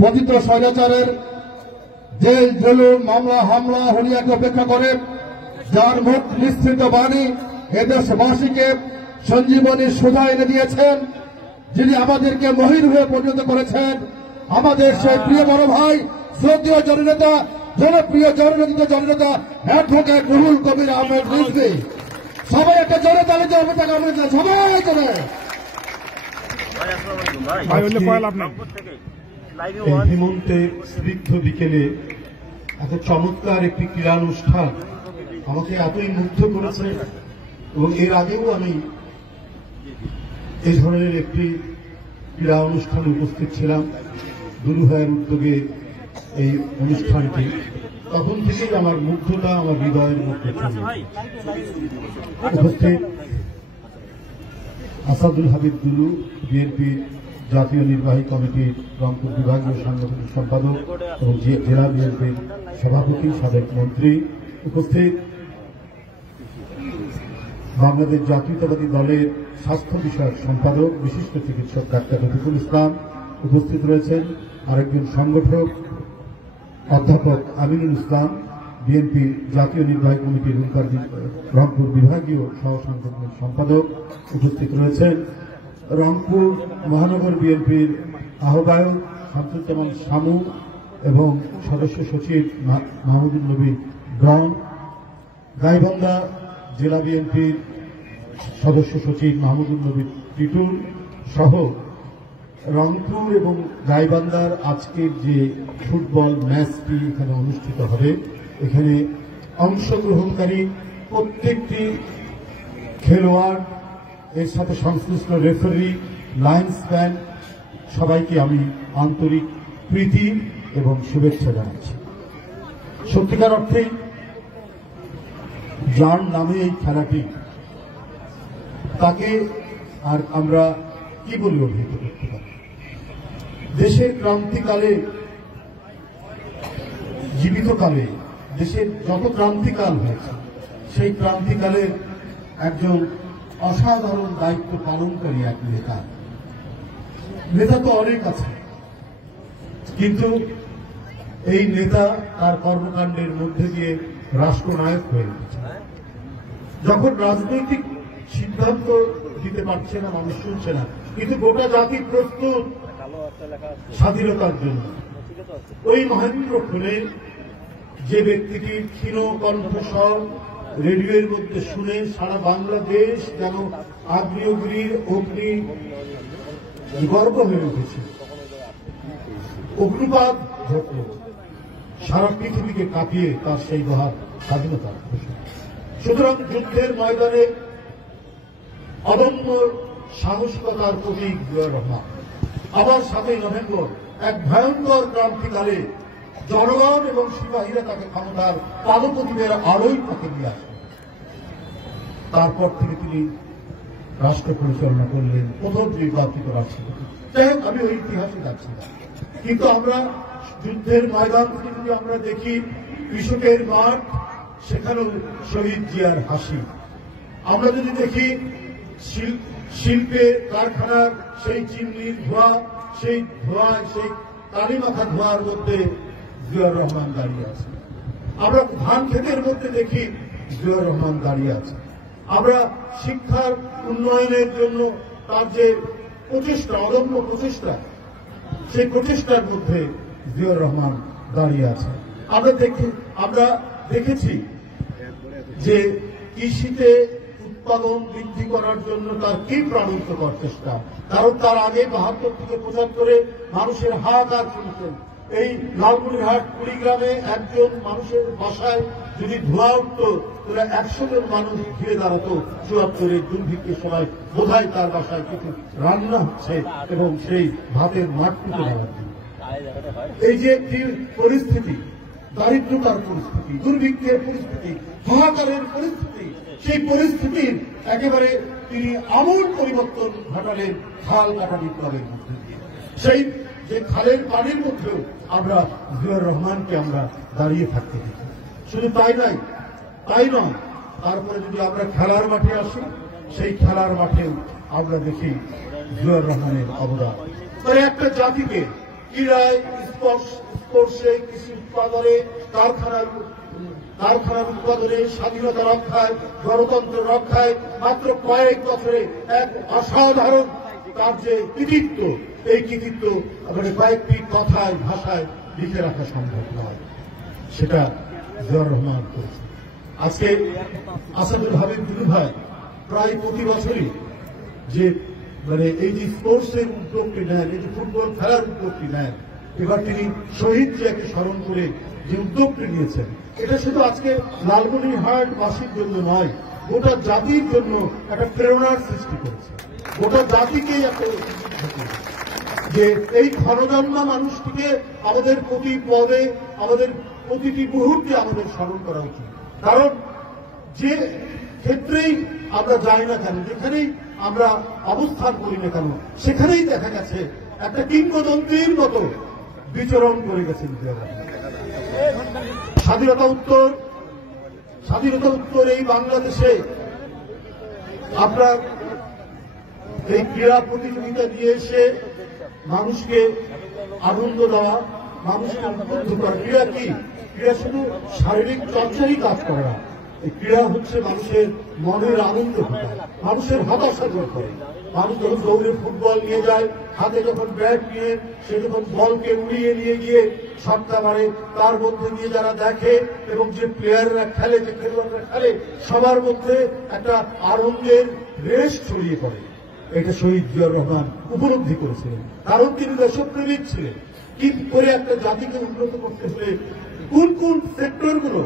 পতিত স্বৈরাচারের জেল জুলুম মামলা হামলা হুলিয়াকে উপেক্ষা করে যার মুখ নিঃসৃত বাণী এদেশবাসীকে সঞ্জীবনী সুধা এনে দিয়েছেন, যিনি আমাদেরকে মহির হয়ে পরিণত করেছেন, আমাদের সেই প্রিয় বড় ভাই শ্রদ্ধেয় জননেতা জনপ্রিয় জননেতা অ্যাডভোকেট রুহুল কবির আহমেদ রিজভী। সবাই একটা জোরে তালে জন্য সবাই করে হেমন্তে স্নিগ্ধ বিকেলে এত চমৎকার একটি ক্রীড়ানুষ্ঠান আমাকে এতই মুগ্ধ করেছে এবং এর আগেও আমি এই ধরনের একটি ক্রীড়া অনুষ্ঠানে উপস্থিত ছিলাম। দুলু ভাইয়ের উদ্যোগে এই অনুষ্ঠানটি, তখন থেকেই আমার মুগ্ধতা আমার হৃদয়ের মধ্যে উপস্থিত আসাদুল হাবিব দুলু, বিএনপি জাতীয় নির্বাহী কমিটির রংপুর বিভাগীয় সাংগঠনিক সম্পাদক এবং জেলা বিএনপির সভাপতি সাবেক মন্ত্রী, উপস্থিত বাংলাদেশ জাতীয়তাবাদী দলের স্বাস্থ্য বিষয়ক সম্পাদক বিশিষ্ট চিকিৎসক ডাক্তার রফিকুল ইসলাম, উপস্থিত রয়েছেন আরেকজন সংগঠক অধ্যাপক আমিনুল ইসলাম, বিএনপি জাতীয় নির্বাহী কমিটির রংপুর বিভাগীয় সহ সাংগঠনিক সম্পাদক, উপস্থিত রয়েছেন রংপুর মহানগর বিএনপির আহ্বায়ক শামসুজ্জামান শামু এবং সদস্য সচিব মাহমুদুল নবী গণ, গাইবান্ধা জেলা বিএনপির সদস্য সচিব মাহমুদুল নবী টিটুল সহ রংপুর এবং গাইবান্ধার আজকের যে ফুটবল ম্যাচটি এখানে অনুষ্ঠিত হবে, এখানে অংশগ্রহণকারী প্রত্যেকটি খেলোয়াড়, এর সাথে সংশ্লিষ্ট রেফারি, লাইন্সম্যান সবাইকে আমি আন্তরিক প্রীতি এবং শুভেচ্ছা জানাচ্ছি। সত্যিকার অর্থেই যার নামে এই খেলাটি, তাকে আর আমরা কি বলে অভিহিত করতে পারি। দেশের ক্রান্তিকালে, জীবিতকালে দেশের যত ক্রান্তিকাল হয়েছে, সেই ক্রান্তিকালের একজন অসাধারণ দায়িত্ব পালনকারী এক নেতা। নেতা তো অনেক আছে, কিন্তু এই নেতা তার কর্মকাণ্ডের মধ্যে দিয়ে রাষ্ট্রনায়ক হয়ে উঠেছে। যখন রাজনৈতিক সিদ্ধান্ত দিতে পারছে না, মানুষ শুনছে না, কিন্তু গোটা জাতি প্রস্তুত স্বাধীনতার জন্য। ওই মহেন্দ্রক্ষণে যে ব্যক্তিটি ক্ষীণ কণ্ঠস্বর রেডিওর মধ্যে শুনে সারা বাংলাদেশ যেন আগ্নেয়গিরির অগ্নি গর্ব হয়ে উঠেছে, অগ্নিপাত ঘটল, সারা পৃথিবীকে কাঁপিয়ে তার সেই মহান স্বাধীনতা। সুতরাং যুদ্ধের ময়দানে অদম্য সাহসিকতার প্রতীক জিয়াউর রহমান। আবার 7ই নভেম্বর এক ভয়ঙ্কর ক্রান্তিকালে জনগণ এবং সিপাহীরা তাকে ক্ষমতার পাদপ্রদীপের আলোয় তাকে নিয়ে আসেন। তারপর থেকে তিনি রাষ্ট্র পরিচালনা করলেন, প্রথম নির্বাচিত রাষ্ট্রপতি। যাই হোক, আমি ওই ইতিহাসে যাচ্ছি না, কিন্তু আমরা যুদ্ধের ময়দান থেকে যদি আমরা দেখি কৃষকের মাঠ, সেখানেও শহীদ জিয়ার হাসি। আমরা যদি দেখি শিল্পে কারখানার সেই চিমনির ধোঁয়া, সেই ধোঁয়ায়, সেই কালিমাখা ধোঁয়ার মধ্যে জিয়াউর রহমান দাঁড়িয়ে আছে। আমরা ধান ক্ষেতের মধ্যে দেখি জিয়াউর রহমান দাঁড়িয়ে আছে। আমরা শিক্ষার উন্নয়নের জন্য তার যে প্রচেষ্টা, অদম্য প্রচেষ্টা, সেই প্রচেষ্টার মধ্যে জিয়াউর রহমান দাঁড়িয়ে আছে। আমরা দেখেছি যে কৃষিতে উৎপাদন বৃদ্ধি করার জন্য তার কি প্রাণান্তকর চেষ্টা, কারণ তার আগে 72 থেকে 75 মানুষের হাহাকার শুনছেন। এই লালমনিরহাট কুড়িগ্রামে একজন মানুষের বাসায় যদি ধোঁয়া উঠত, তাহলে 100 জন মানুষ ঘিরে দাঁড়াতো। 74-এর দুর্ভিক্ষের সময় বোধহয় তার বাসায় কিছু রান্না হচ্ছে এবং সেই ভাতের মাঠ টুটে দাঁড়াচ্ছে। এই যে একটি পরিস্থিতি, দারিদ্রতার পরিস্থিতি, দুর্ভিক্ষের পরিস্থিতি, হাহাকারের পরিস্থিতি, সেই পরিস্থিতির একেবারে তিনি আমূল পরিবর্তন ঘটালেন খাল কাটা বিপ্লবের মধ্যে দিয়ে। সেই যে খালের পানির মধ্যেও আমরা জিয়াউর রহমানকে আমরা দাঁড়িয়ে থাকতে দেখি। শুধু তাই নয়, তারপরে যদি আমরা খেলার মাঠে আসি, সেই খেলার মাঠেও আমরা দেখি জিয়াউর রহমানের অবদান। তাই একটা জাতিকে ক্রীড়ায় স্পর্শে, কৃষি উৎপাদনে, কারখানার উৎপাদনে, স্বাধীনতা রক্ষায়, গণতন্ত্র রক্ষায় মাত্র কয়েক বছরে এক অসাধারণ তার যে কৃতিত্ব, এই কৃতিত্ব মানে কয়েকটি কথায় ভাষায় লিখে রাখা সম্ভব নয়। সেটা জিয়াউর রহমান করেছে। আজকে আসাদুল হাবিব দুলু ভাই প্রায় প্রতি বছরই যে মানে এই যে স্পোর্টসের উদ্যোগটি নেন, এই যে ফুটবল খেলার উদ্যোগটি নেন, এবার তিনি শহীদ জিয়াকে স্মরণ করে যে উদ্যোগটি নিয়েছেন, এটা শুধু আজকে লালমনিরহাটবাসীর জন্য নয়, গোটা জাতির জন্য একটা প্রেরণার সৃষ্টি করেছে। গোটা জাতিকেই একটা যে এই ক্ষণজন্মা মানুষটিকে আমাদের প্রতি পদে, আমাদের প্রতিটি মুহূর্তে আমাদের স্মরণ করা উচিত। কারণ যে ক্ষেত্রেই আমরা যাই না কেন, যেখানেই আমরা অবস্থান করি না কেন, সেখানেই দেখা গেছে একটা কিংবদন্তির মতো বিচরণ করে গেছেন। স্বাধীনতা উত্তর এই বাংলাদেশে আপনার এই ক্রীড়া প্রতিযোগিতা দিয়ে এসে মানুষকে আনন্দ দেওয়া, মানুষকে উদ্বুদ্ধ করা। ক্রীড়া কি? ক্রীড়া শুধু শারীরিক চর্চারই কাজ করে না। এই ক্রীড়া হচ্ছে মানুষের মনের আনন্দ ঘটায়, মানুষের হতাশা দূর করে। মানুষ যখন দৌড়ে ফুটবল নিয়ে যায়, হাতে যখন ব্যাট নিয়ে সে যখন বলকে উড়িয়ে নিয়ে গিয়ে শটটা মারে, তার মধ্যে দিয়ে যারা দেখে এবং যে প্লেয়াররা খেলে, যে খেলোয়াড়রা খেলে, সবার মধ্যে একটা আনন্দের রেশ ছড়িয়ে পড়ে। এটা শহীদ জিয়াউর রহমান উপলব্ধি করেছিলেন, কারণ তিনি দেশপ্রেমিক ছিলেন। কি করে একটা জাতিকে উন্নত করতে হলে কোন কোন সেক্টরগুলো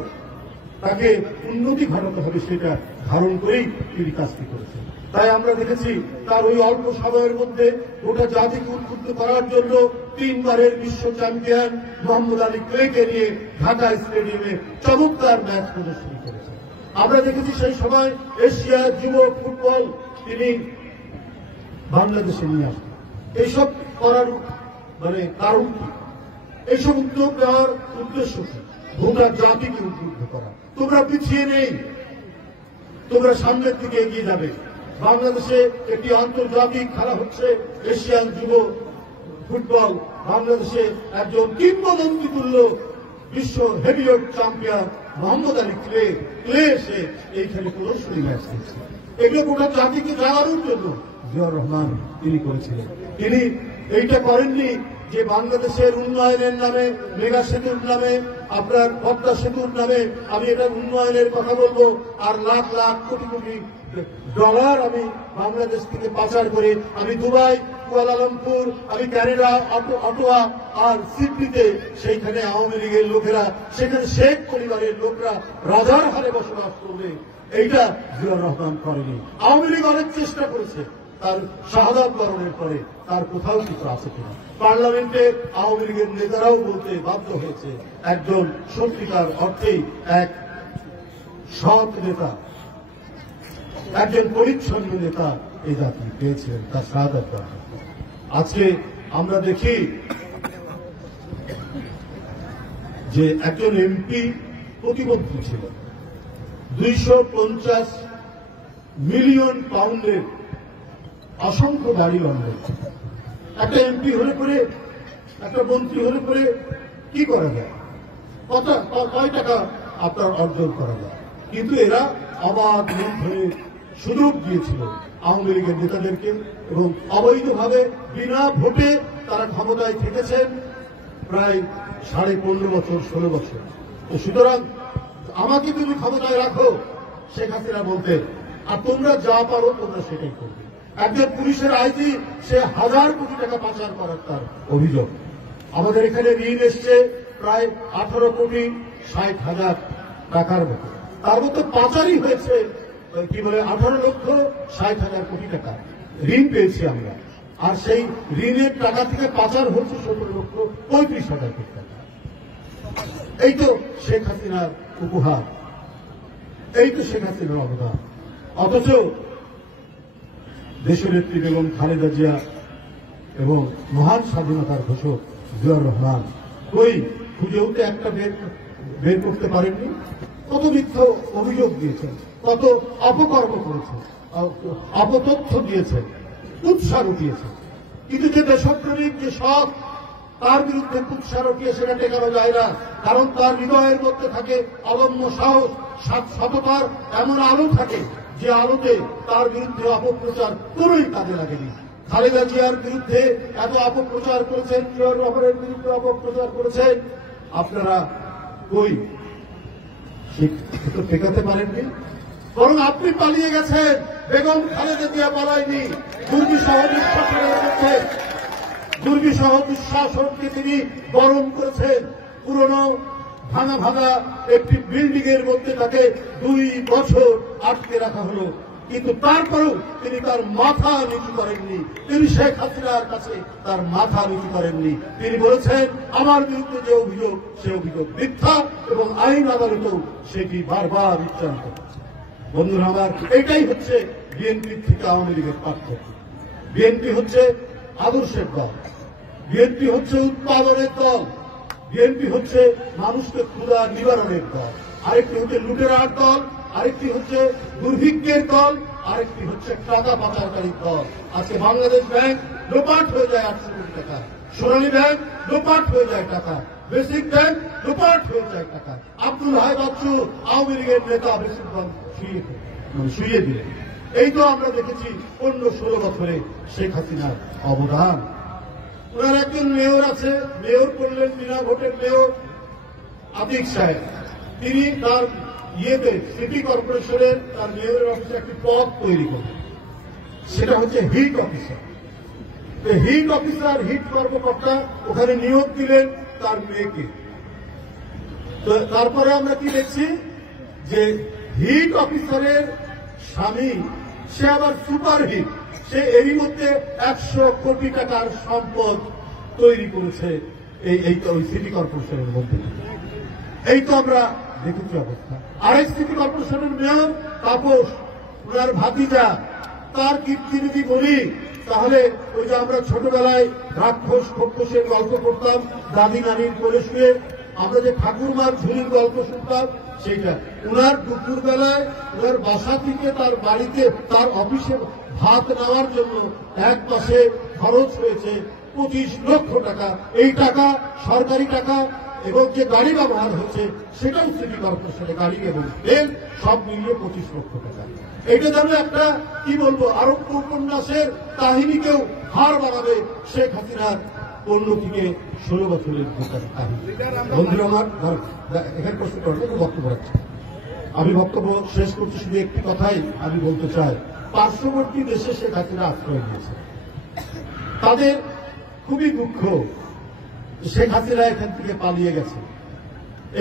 তাকে উন্নতি ঘটাতে হবে, সেটা ধারণ করেই তিনি কাজটি করেছেন। তাই আমরা দেখেছি তার ওই অল্প সময়ের মধ্যে গোটা জাতিকে উদ্বুদ্ধ করার জন্য 3 বারের বিশ্ব চ্যাম্পিয়ন মোহাম্মদ আলী ক্লেকে নিয়ে ঢাকা স্টেডিয়ামে চমৎকার ম্যাচ প্রদর্শন করেছেন। আমরা দেখেছি সেই সময় এশিয়া যুব ফুটবল তিনি বাংলাদেশে নিয়ে আসেন। এইসব করার মানে কারণ কি? এইসব উদ্যোগ নেওয়ার উদ্দেশ্য কি? গোটা জাতিকে উদ্বুদ্ধ করা। তোমরা পিছিয়ে নেই, তোমরা সামনের দিকে এগিয়ে যাবে। বাংলাদেশে একটি আন্তর্জাতিক খেলা হচ্ছে এশিয়ান যুব ফুটবল। বাংলাদেশে একজন কিংবদন্তি তুল্য বিশ্ব heavyweight champion Mohammad Ali clay এসে এইখানে প্রদর্শনী ম্যাচ খেলছে। এগুলো গোটা জাতিকে জাগানোর জন্য জিয়াউর রহমান তিনি করেছিলেন। তিনি এইটা করেননি যে বাংলাদেশের উন্নয়নের নামে, মেগা সেতুর নামে, আপনার পদ্মা সেতুর নামে আমি এটার উন্নয়নের কথা বলবো, আর লাখ লাখ কোটি কোটি ডলার আমি বাংলাদেশ থেকে পাচার করে আমি দুবাই, কুয়ালালামপুর, আমি ক্যানাডা, অটোয়া আর সিডনিতে সেইখানে আওয়ামী লীগের লোকেরা, সেখানে শেখ পরিবারের লোকরা রাজার হারে বসবাস করবে, এইটা জিয়াউর রহমান করেনি। আওয়ামী লীগ অনেক চেষ্টা করেছে, তার শাহাদাত বরণের পরে তার কোথাও কিছু আছে কিনা। পার্লামেন্টে আওয়ামী লীগের নেতারাও বলতে বাধ্য হয়েছে একজন সত্যিকার অর্থেই এক সৎ নেতা, একজন পরিচ্ছন্ন নেতা এই জাতি পেয়েছিলেন, তার শাহাদাত বরণ। আজকে আমরা দেখি যে একজন এমপি প্রতিবদ্ধ ছিল 250 মিলিয়ন পাউন্ডের অসংখ্য গাড়ি লন্ডন। একটা এমপি হলে পরে, একটা মন্ত্রী হলে পরে কি করা যায়, কয় টাকা আপনার অর্জন করা যায়। কিন্তু এরা অবাধ ধরে সুযোগ দিয়েছিল আওয়ামী লীগের নেতাদেরকে এবং অবৈধভাবে বিনা ভোটে তারা ক্ষমতায় থেকেছেন প্রায় 15.5 বছর, 16 বছর। তো সুতরাং আমাকে তুমি ক্ষমতায় রাখো, শেখ হাসিনা বলতেন, আর তোমরা যা পারো তোমরা সেটাই করবে। একজন পুলিশের আইজি, সে 1000 কোটি টাকা পাচার করার তার অভিযোগ। আমাদের এখানে ঋণ এসছে প্রায় 18,60,00,000 টাকার মতো, তার মতো পাচারই হয়েছে কি বলে 18,60,000 কোটি টাকা ঋণ পেয়েছি আমরা। আর সেই ঋণের টাকা থেকে পাচার হচ্ছে 17,35,000 কোটি টাকা। এই তো শেখ হাসিনার উপহার, এই তো শেখ হাসিনার অবদান। অথচ দেশনেত্রী বেগম খালেদা জিয়া এবং মহান স্বাধীনতার ঘোষক জিয়াউর রহমান কই খুঁজেও তো একটা বের করতে পারেননি। কত মিথ্যা অভিযোগ দিয়েছেন, কত অপকর্ম করেছেন, অপতথ্য দিয়েছেন, উৎসাহ দিয়েছেন। কিন্তু যে দেশপ্রেমিক, যে সৎ তার বিরুদ্ধে কুৎসা রটিয়ে সেটা টেকানো যায় না, কারণ তার হৃদয়ের মধ্যে থাকে অদম্য সাহস, সততার এমন আলো থাকে যে আলোতে তার বিরুদ্ধে অপপ্রচার কোনোই কাজে লাগেনি। খালেদা জিয়ার বিরুদ্ধে এত অপপ্রচার করেছেন, জিয়াউর রহমানের বিরুদ্ধে অপপ্রচার করেছেন, আপনারা কই ঠেকাতে পারেননি, বরং আপনি পালিয়ে গেছেন। বেগম খালেদা জিয়া পালায়নি, দুর্বিসহ দুঃশাসনকে তিনি বরণ করেছেন। পুরনো ভাঙা ভাঙা একটি বিল্ডিং এর মধ্যে তাকে 2 বছর আটকে রাখা হলো, কিন্তু তারপরেও তিনি তার মাথা নিচু করেননি। তিনি শেখ হাসিনার কাছে তার মাথা নিচু করেননি। তিনি বলেছেন আমার বিরুদ্ধে যে অভিযোগ সে অভিযোগ মিথ্যা, এবং আইন আদালতেও সেটি বারবার উচ্চারিত হচ্ছে। বন্ধুরা আমার, এটাই হচ্ছে বিএনপি থেকে আওয়ামী লীগের পার্থক্য। বিএনপি হচ্ছে আদর্শের দল, বিএনপি হচ্ছে উৎপাদনের দল, বিএনপি হচ্ছে মানুষকে ক্ষুধা নিবারণের দল। আরেকটি হচ্ছে লুটেরার দল, আরেকটি হচ্ছে দুর্ভিক্ষের দল, আরেকটি হচ্ছে টাকা পাচারকারীর দল। আজকে বাংলাদেশ ব্যাংক লোপাট হয়ে যায় 800 কোটি টাকা, সোনালী ব্যাংক লোপাট হয়ে যায় টাকা, বেসিক ব্যাংক লোপাট হয়ে যায় টাকা। আব্দুল হাই বাচ্চু আওয়ামী লীগের নেতা বেসিক ব্যাংক শুইয়ে দিলেন। এই তো আমরা দেখেছি অন্য 16 বছরে শেখ হাসিনার অবদান। ওনার একজন মেয়র আছে, মেয়র করলেন বিনা ভোটের মেয়র আতিক সাহেব। তিনি তার সিটি কর্পোরেশনের তার মেয়রের অফিসে একটি পদ তৈরি করলেন, সেটা হচ্ছে heat officer. Heat officer, heat কর্মকর্তা ওখানে নিয়োগ দিলেন তার মেয়েকে। তো তারপরে আমরা কি দেখছি যে হিট অফিসারের স্বামী সে আবার সুপার হিট, সে এরই মধ্যে 100 কোটি টাকার সম্পদ তৈরি করেছে এই সিটি কর্পোরেশনের মধ্যে। এই তো আমরা দেখেছি অবস্থা। আরেক সিটি কর্পোরেশনের মেয়র তাপস, ওনার ভাতিজা, তার কীর্তি যদি বলি তাহলে ওই যে আমরা ছোটবেলায় রাক্ষস খক্ষসের গল্প করতাম দাদি নানির কোলে শুয়ে, আমরা যে ঠাকুরমার ঝুলির গল্প শুনতাম সেইটা। ওনার দুপুর বেলায় ওনার বাসা থেকে তার বাড়িতে তার অফিসে ভাত নেওয়ার জন্য এক মাসে খরচ হয়েছে 25 লক্ষ টাকা। এই টাকা সরকারি টাকা, এবং যে গাড়ি ব্যবহার হচ্ছে সেটাও সিটি কর্পোরেশনের গাড়ি এবং তেল সব মিলিয়ে 25 লক্ষ টাকা। এটা যেন একটা কি বলবো আরব্য উপন্যাসের কাহিনীকেও হার বানাবে শেখ হাসিনার 15 থেকে 16 বছরের কাহিনী। বন্ধুরা আমার, এখানে প্রশ্ন করলে বক্তব্য রাখছি। আমি বক্তব্য শেষ করছি, শুধু একটি কথাই আমি বলতে চাই। পার্শ্ববর্তী দেশে শেখ হাসিনা আশ্রয় নিয়েছে, তাদের খুবই দুঃখ শেখ হাসিনা এখান থেকে পালিয়ে গেছে।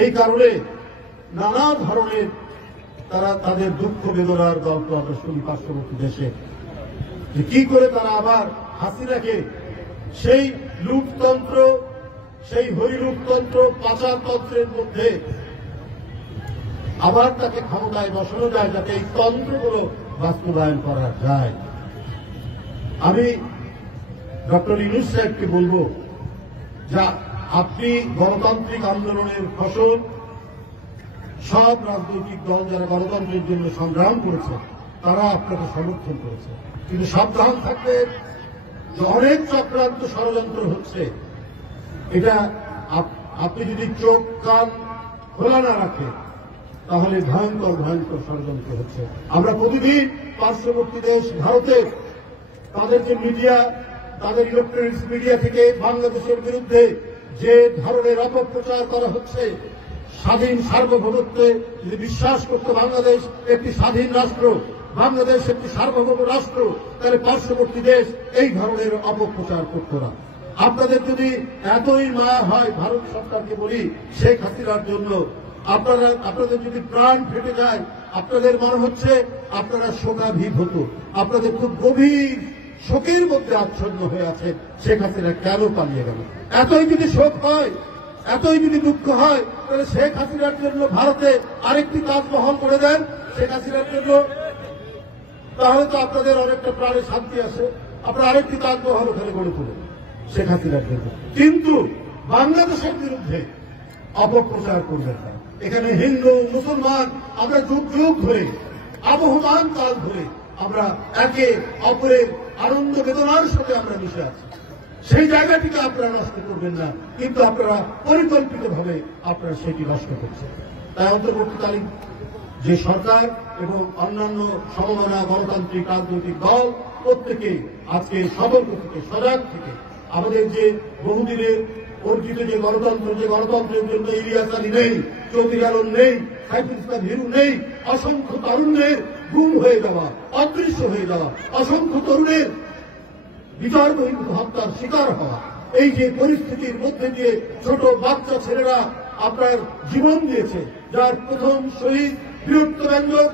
এই কারণে নানা ধরনের তারা তাদের দুঃখ বেদনার গল্প আমরা শুনি পার্শ্ববর্তী দেশে, যে কি করে তারা আবার হাসিনাকে সেই লুটতন্ত্র, সেই হরিলুটতন্ত্র, পাচারতন্ত্রের মধ্যে আবার তাকে ক্ষমতায় বসানো যায়, যাতে এই তন্ত্রগুলো বাস্তবায়ন করা যায়। আমি ডক্টর ইউনূস সাহেবকে বলবো, যা আপনি গণতান্ত্রিক আন্দোলনের ফসল, সব রাজনৈতিক দল যারা গণতন্ত্রের জন্য সংগ্রাম করেছে তারা আপনাকে সমর্থন করেছে, কিন্তু সাবধান থাকবে যে অনেক চক্রান্ত ষড়যন্ত্র হচ্ছে। এটা আপনি যদি চোখ কান খোলা না রাখেন তাহলে ভয়ঙ্কর ভয়ঙ্কর ষড়যন্ত্র হচ্ছে। আমরা প্রতিদিন পার্শ্ববর্তী দেশ ভারতে তাদের যে মিডিয়া, তাদের ইলেকট্রনিক্স মিডিয়া থেকে বাংলাদেশের বিরুদ্ধে যে ধরনের অপপ্রচার করা হচ্ছে, স্বাধীন সার্বভৌমত্বে যদি বিশ্বাস করতে বাংলাদেশ একটি স্বাধীন রাষ্ট্র, বাংলাদেশ একটি সার্বভৌম রাষ্ট্র, তাহলে পার্শ্ববর্তী দেশ এই ধরনের অপপ্রচার করত না। আপনাদের যদি এতই মায়া হয়, ভারত সরকারকে বলি শেখ হাসিনার জন্য, আপনাদের যদি প্রাণ ফেটে যায়, আপনাদের মনে হচ্ছে আপনারা শোকাভিভ হতো, আপনাদের খুব গভীর শোকের মধ্যে আচ্ছন্ন হয়ে আছেন শেখ হাসিনা কেন পালিয়ে গেল। এতই যদি শোক হয়, এতই যদি দুঃখ হয়, তাহলে শেখ হাসিনার জন্য ভারতে আরেকটি তাজমহল করে দেন শেখ হাসিনার জন্য, তাহলে তো আপনাদের অনেকটা প্রাণে শান্তি আসে। আপনারা আরেকটি তাজমহল ওখানে গড়ে তুলেন শেখ হাসিনার জন্য, কিন্তু বাংলাদেশের বিরুদ্ধে অপপ্রচার করবেন না। এখানে হিন্দু মুসলমান আমরা যুগ যুগ ধরে, আবহমান কাল ধরে আমরা একে অপরের আনন্দ বেদনার সাথে আমরা মিশে আছি। সেই জায়গাটিকে আপনারা নষ্ট করবেন না, কিন্তু আপনারা পরিকল্পিতভাবে আপনারা সেটি নষ্ট করছেন। তাই অন্তর্বর্তীকালীন যে সরকার এবং অন্যান্য সমমনা গণতান্ত্রিক রাজনৈতিক দল প্রত্যেকে আজকে সতর্ক থেকে সজাগ থেকে আমাদের যে বহুদিনের অর্জিত যে গণতন্ত্রের জন্য ইলিয়াস আলী নেই, চৌধুরী আলম নেই, সাইফুল ইসলাম হিরু নেই, অসংখ্য তরুণের গুম হয়ে যাওয়া, অদৃশ্য হয়ে যাওয়া, অসংখ্য তরুণের বিচার বহির্ভূত হত্যার শিকার হওয়া, এই যে পরিস্থিতির মধ্যে দিয়ে ছোট বাচ্চা ছেলেরা আপনার জীবন দিয়েছে, যার প্রথম শহীদ বীরত্বব্যঞ্জক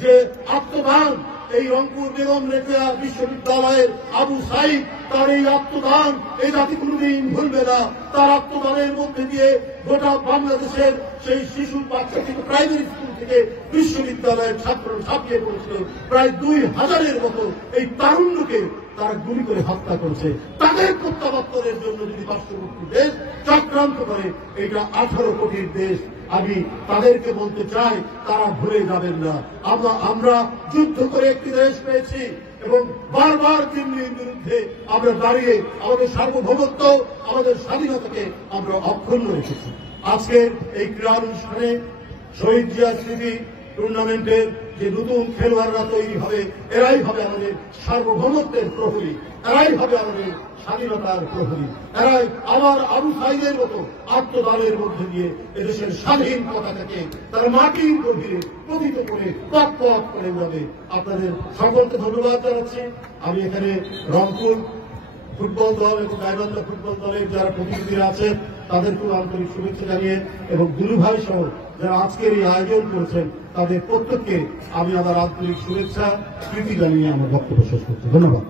যে আত্মদান, এই রংপুর বেগম রেখা বিশ্ববিদ্যালয়ের আবু সাইদ, তার এই আত্মদান এই জাতি কোনদিন ভুলবে না। তার আত্মদানের মধ্যে দিয়ে গোটা বাংলাদেশের সেই শিশু বাচ্চা থেকে প্রাইমারি স্কুল থেকে বিশ্ববিদ্যালয়ের ছাত্র ছাপিয়ে পড়েছিল প্রায় 2000-এর মতো এই তারুণ্যকে তারা গুলি করে হত্যা করেছে। তাদের প্রত্যাবর্তনের জন্য যদি পার্শ্ববর্তী দেশ চক্রান্ত করে, এটা 18 কোটির দেশ, আমি তাদেরকে বলতে চাই তারা ভুলে যাবেন না। আমরা যুদ্ধ করে একটি দেশ পেয়েছি এবং বারবার দিল্লির বিরুদ্ধে আমরা দাঁড়িয়ে আমাদের সার্বভৌমত্ব, আমাদের স্বাধীনতাকে আমরা অক্ষুণ্ণ রেখেছি। আজকের এই ক্রীড়া অনুষ্ঠানে শহীদ জিয়া স্মৃতি টুর্নামেন্টের যে নতুন খেলোয়াড়রা তৈরি হবে, এরাই হবে আমাদের সার্বভৌমত্বের প্রহরী, এরাই হবে আমাদের স্বাধীনতার প্রহরী, এরাই আমার আবু সাইদের মতো আত্মদানের মধ্যে দিয়ে এদেশের স্বাধীন পতাকাকে তার মাটির গভীরে প্রথিত করে পথ পথ করে উড়াবে। আপনাদের সকলকে ধন্যবাদ জানাচ্ছি। আমি এখানে রংপুর ফুটবল দল এবং গাইবান্ধা ফুটবল দলের যারা প্রতিনিধিরা আছেন তাদেরকেও আন্তরিক শুভেচ্ছা জানিয়ে এবং দুলুভাই সহ যারা আজকের এই আয়োজন করেছেন তাদের প্রত্যেককে আমি আমার আন্তরিক শুভেচ্ছা স্মৃতি জানিয়ে আমার বক্তব্য শেষ করছি। ধন্যবাদ।